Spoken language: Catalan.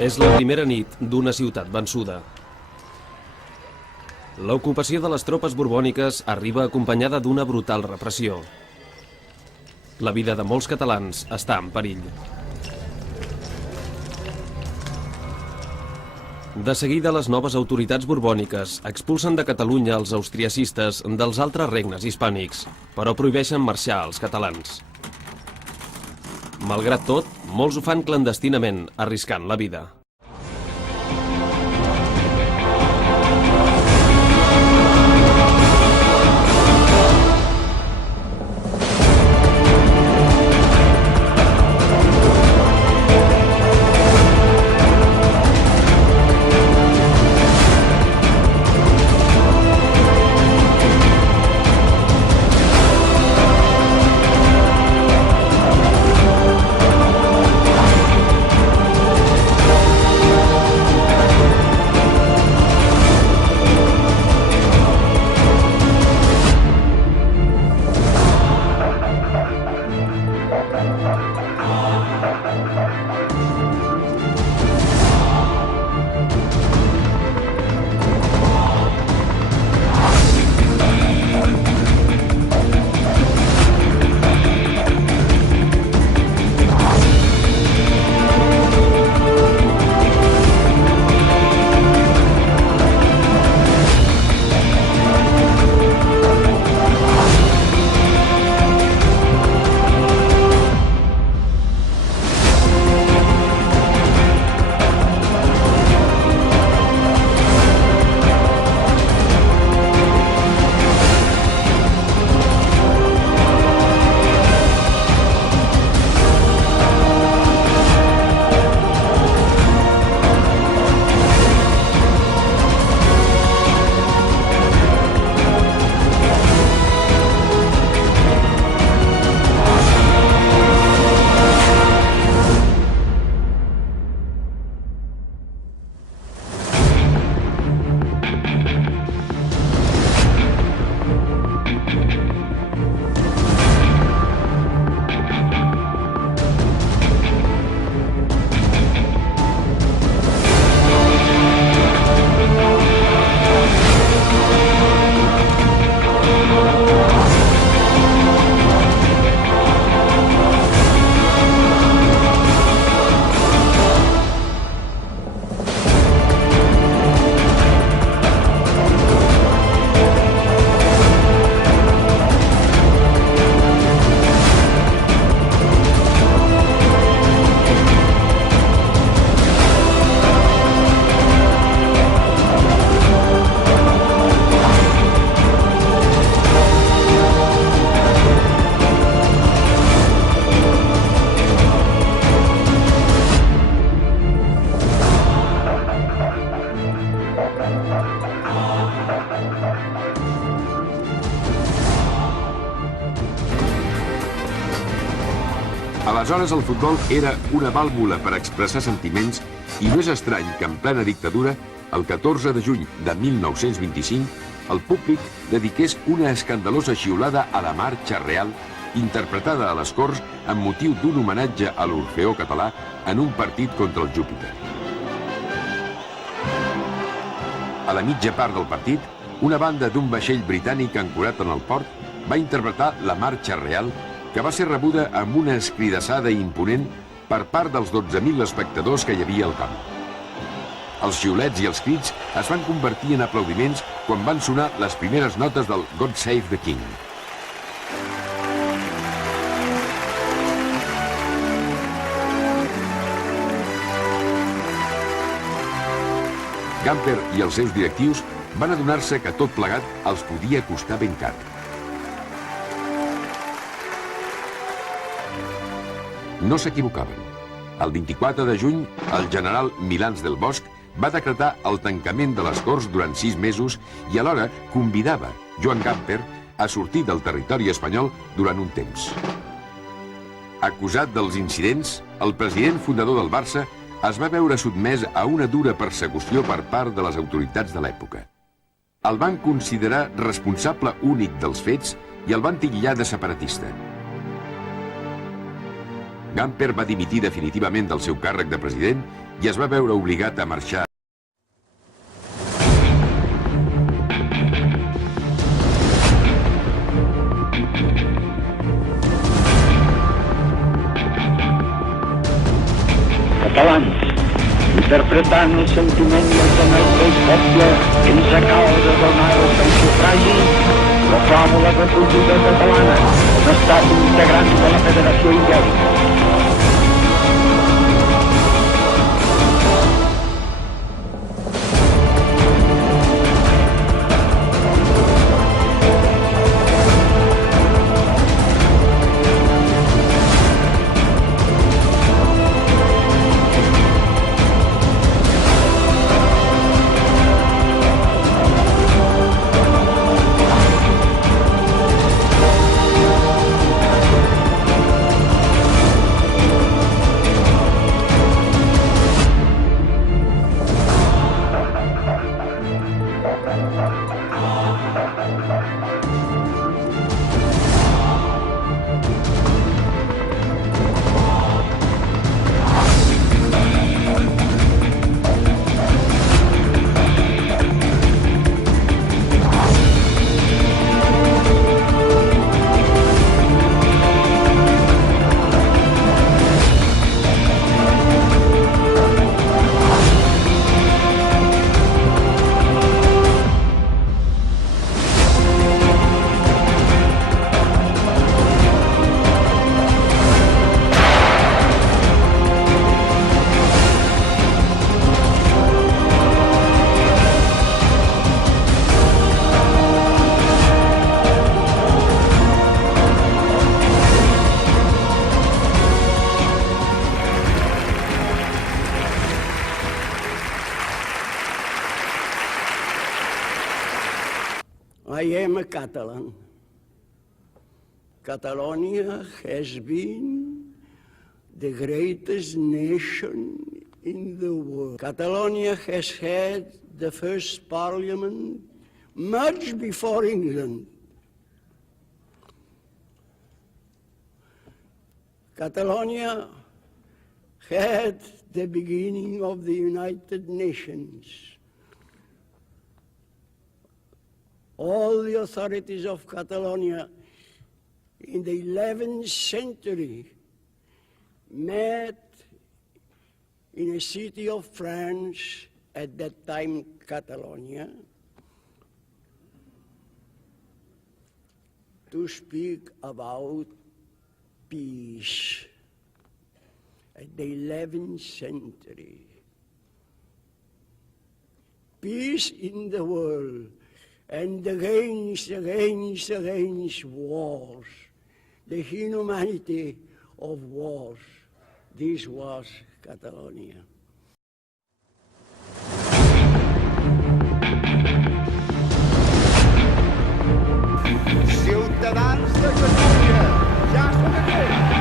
És la primera nit d'una ciutat vençuda. L'ocupació de les tropes borbòniques arriba acompanyada d'una brutal repressió. La vida de molts catalans està en perill. De seguida, les noves autoritats borbòniques expulsen de Catalunya els austriacistes dels altres regnes hispànics, però prohibeixen marxar als catalans. Malgrat tot, molts ho fan clandestinament, arriscant la vida. Aleshores el futbol era una vàlvula per expressar sentiments i no és estrany que en plena dictadura, el 14 de juny de 1925, el públic dediqués una escandalosa xiulada a la Marxa Real, interpretada a les Corts amb motiu d'un homenatge a l'Orfeó català en un partit contra el Júpiter. A la mitja part del partit, una banda d'un vaixell britànic ancorat en el port va interpretar la Marxa Real, que va ser rebuda amb una escridassada imponent per part dels 12.000 espectadors que hi havia al camp. Els xiulets i els crits es van convertir en aplaudiments quan van sonar les primeres notes del God Save the King. Gamper i els seus directius van adonar-se que tot plegat els podia costar ben car. No s'equivocaven. El 24 de juny, el general Milans del Bosch va decretar el tancament de les Corts durant 6 mesos i alhora convidava Joan Gamper a sortir del territori espanyol durant un temps. Acusat dels incidents, el president fundador del Barça es va veure sotmès a una dura persecució per part de les autoritats de l'època. El van considerar responsable únic dels fets i el van titllar de separatista. Gamper va dimitir definitivament del seu càrrec de president i es va veure obligat a marxar. Catalans, interpretant el sentiment del del poble que ens acaba de donar el seu sufragi, proclamo la República Catalana un estat integrant de la Federació Ibèrica. I am a Catalan. Catalonia has been the greatest nation in the world. Catalonia has had the first parliament much before England. Catalonia had the beginning of the United Nations. All the authorities of Catalonia in the 11th century met in a city of France, at that time Catalonia, to speak about peace. At the 11th century. Peace in the world, and against wars, the inhumanity of wars. This was Catalonia. Ciutadans de Catalunya, ja som aquí!